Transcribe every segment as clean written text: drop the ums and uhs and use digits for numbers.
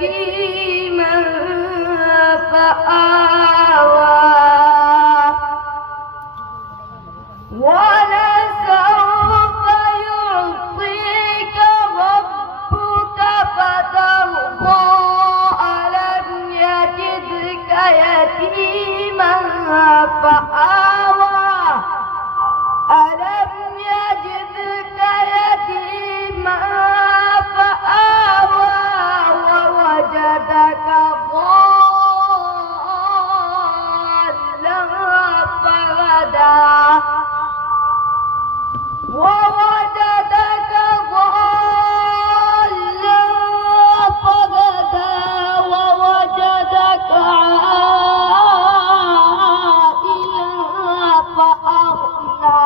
يتيما فآوى ولسوف يعطيك ربك فترضى ألم يجدك يتيما فآوى ألم يجدك يتيما فآوى ووجدك ضالا فهدى ووجدك ضالا فهدى ووجدك عائلا فأغنى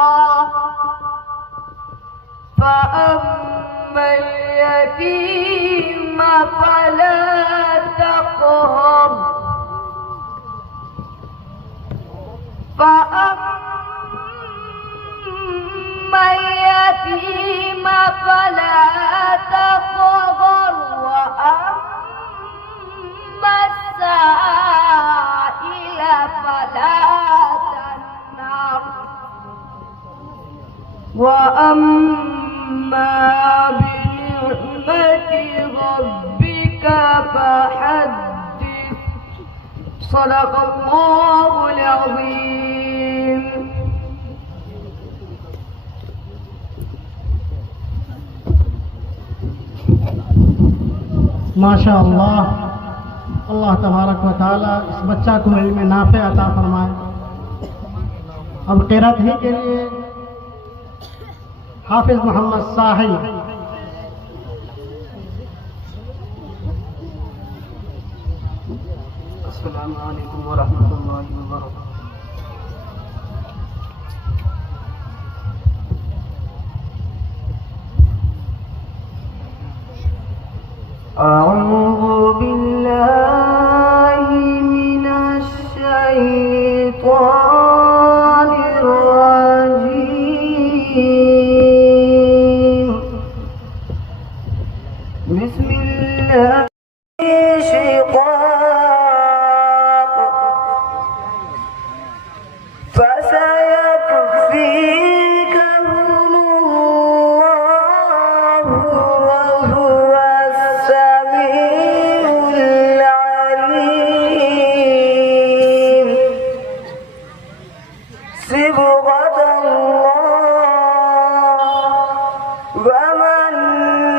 فأما اليتيم فلا تقهر فأما اليتيم فلا تقهر وأما السائل فلا تنهر وأما بنعمة ربك فحدث صدق الله العظيم. माशाअल्लाह, अल्लाह तबारक व तआला इस बच्चा को इल्म नाफ़े अता फरमाए। अब क़िरात ही के लिए हाफिज मोहम्मद साहिल। अस्सलामु अलैकुम व रहमतुल्लाहि व बरकातुहू। أعوذ بالله من الشيطان الرجيم. بسم الله. شقاق فسيكفيكهم الله وهو السميع العليم. صبغة الله ومن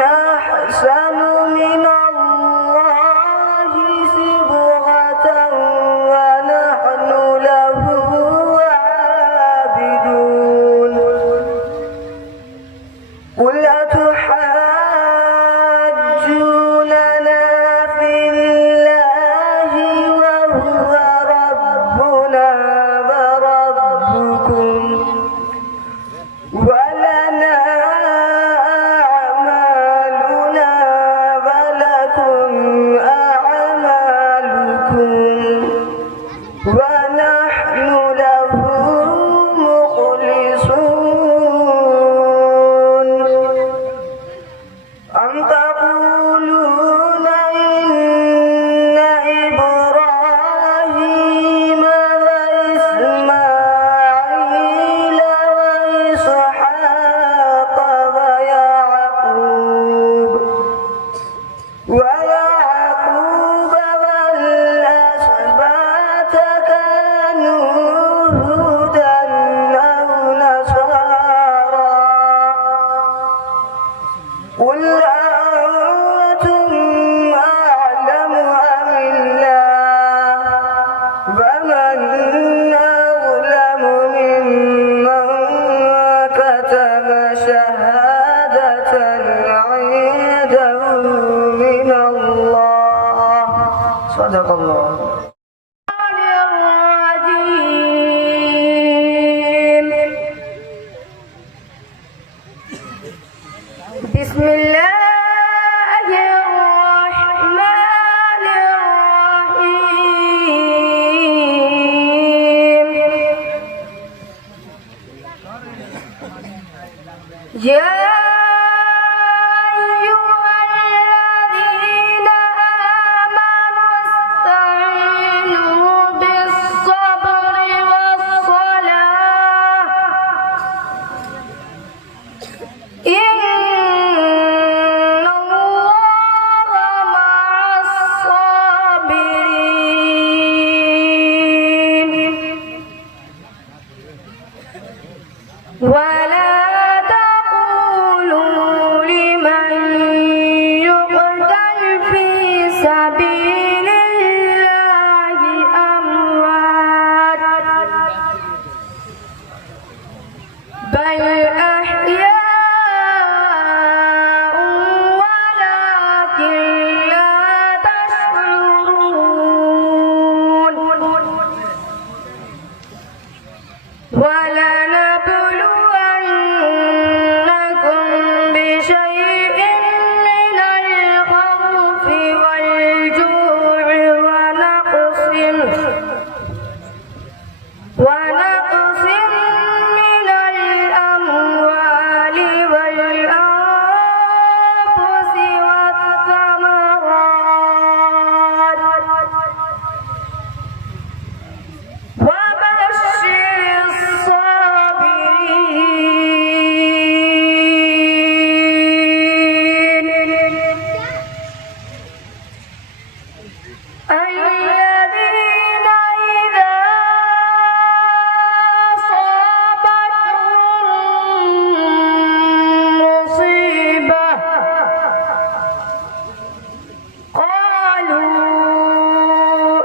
أحسن من الله صبغة ونحن له عابدون. قل أتحاجوننا في الله وهو ربنا وربكم ولنا أعمالنا ولكم أعمالكم ونحن له مخلصون. أم تقولون إن إبراهيم وإسماعيل وإسحاق ويعقوب والأسباط كانوا هودا أو نصارى. قل أنتم أعلم أم الله ومن أظلم ممن كتم شهادة عنده من الله. صدق الله. بسم الله الرحمن الرحيم. يا أيها الذين الذين إذا أصابتهم مصيبة قالوا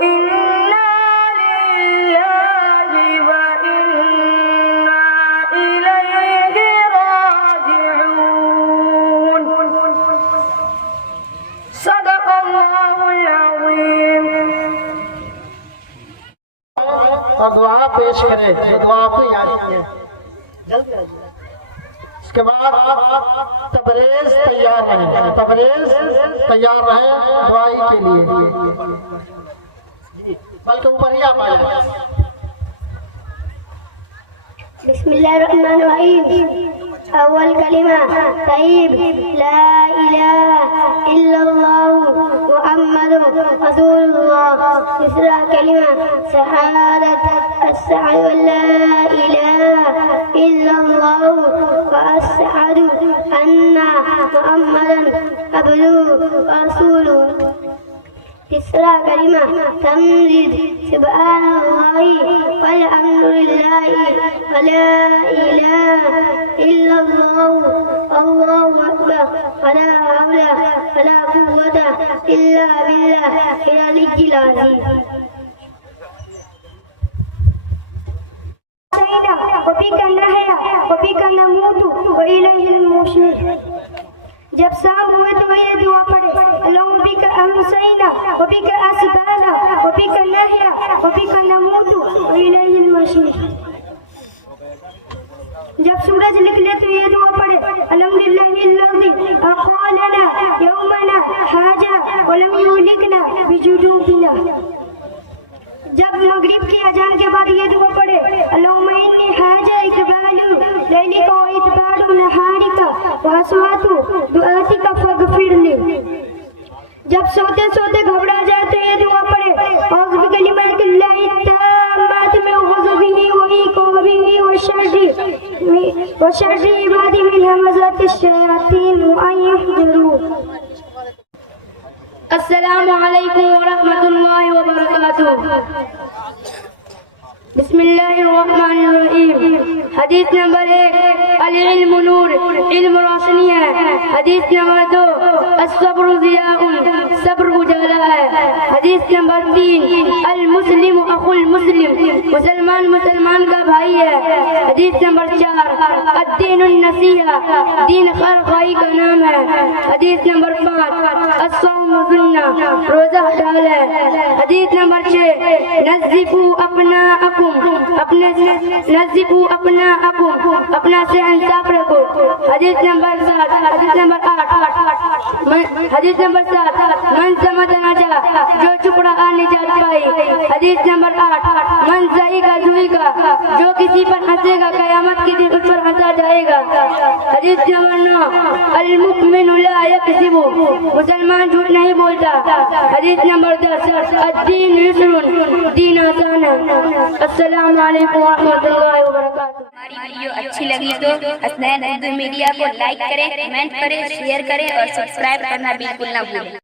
إنا لله وإنا إليه راجعون صدق الله العظيم और दुआ पेश करें, जो दुआ आपको याद है। इसके बाद तबरेज तैयार रहे, तबरेज तैयार रहे दुआई के लिए, बल्कि ऊपर ही आप आ जाए। बिस्मिल्लाहिर्रहमानिर्रहीम। अव्वल कलिमा तय्यब ला इलाहा इल्लल्लाह मुहम्मदुर रसूलुल्लाह। दूसरा कलिमा शहादत अशहदु अल्ला इलाहा इल्लल्लाह व अशहदु अन्ना मुहम्मदन अब्दुहु व रसूलुहु। तीसरा कलिमा तमजीद सुब्हानल्लाहि वल्हम्दुलिल्लाहि वला इलाहा इल्लल्लाह अल्लाहु अकबर वला हौला वला कुव्वता इल्ला बिल्लाहिल अलिय्यिल अज़ीम। जब शाम हुए तो ये दुआ पढ़े, अल्लाहुम्मा बिका अमसैना व बिका अस्बाना व बिका नहया व बिका नमूतु व इलैहिल मसीर। जब सूरज निकले तो ये दुआ पढ़े, अल्हम्दुलिल्लाहिल्लज़ी अक़ालना यौमना हाजा व लम युहलिकना बिजुनूबिना। जब मगरिब की अजान के बाद ये दुआ पढ़े, अल्लाहुम्मा इन्नी हाजा इक़बालु लैलिका व इदबारु नहारिका व असवातु दुआतिका फगफिरली। जब सोते सोते घबरा जाए तो ये दुआ पढ़े, औज़ु बिकलिमातिल्लाहि ताम्माति मिन ग़ज़बिही व इक़ाबिही व शर्रि इबादिही मिन हमाज़ातिश शयातीन व अन यहज़ुरून। अस्सलामु अलैकुम व रहमतुल्लाहि व बरकातुहू। बिस्मिल्लाहिर्रहमानिर्रहीम। हदीस नंबर 1 अल इल्म नूर, इल्म रोशनी है। हदीस नंबर 2 अस्सब्र ज़ियाउन, सब्र उजाला है। हदीस नंबर 3 अल मुस्लिम अखुल मुस्लिम, मुसलमान मुसलमान का भाई है। हदीस नंबर 4 अद्दीनुन नसीहा, दीन खैर खाई का नाम है। हदीस नंबर 5 अस्सौम जुन्ना, रोजा हलाल है। हदीस नंबर 6 नज़्ज़िफू अपना से इंसाफ रखो। हदीस नंबर 7 मन समझ नजा, जो चुप रहा निजात पाई। हदीस नंबर 8 मन ज़ाइगा जुइगा, जो किसी पर हंसेगा कयामत के दिन उस पर हंसा जाएगा। हदीस नंबर 9 अल मुमिनु ला यकज़िबु, मुसलमान झूठ नहीं बोलता। हदीस नंबर 10 अद्दीन युस्रुन, दीन आसान है। अस्सलामु अलैकुम व रहमतुल्लाहि व बरकातुहू। हमारी वीडियो अच्छी लगी तो हसनैन उर्दू मीडिया को लाइक करें, कमेंट करें, शेयर करें और सब्सक्राइब करना बिल्कुल ना भूलें।